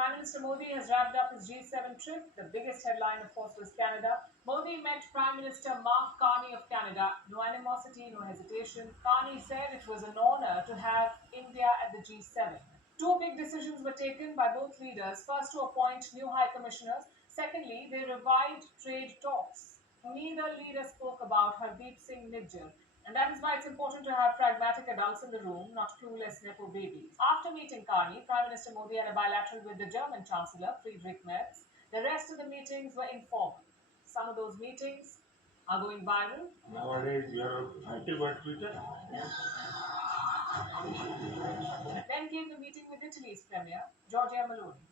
Prime Minister Modi has wrapped up his G7 trip. The biggest headline, of course, was Canada. Modi met Prime Minister Mark Carney of Canada. No animosity, no hesitation. Carney said it was an honor to have India at the G7. Two big decisions were taken by both leaders. First, to appoint new high commissioners. Secondly, they revived trade talks. Neither leader spoke about Hardeep Singh Nijjar. And that is why it's important to have pragmatic adults in the room, not clueless Nepo babies. After meeting Carney, Prime Minister Modi had a bilateral with the German Chancellor, Friedrich Merz. The rest of the meetings were informal. Some of those meetings are going viral. Nowadays, you are active on Twitter. Then came the meeting with Italy's Premier, Giorgia Meloni.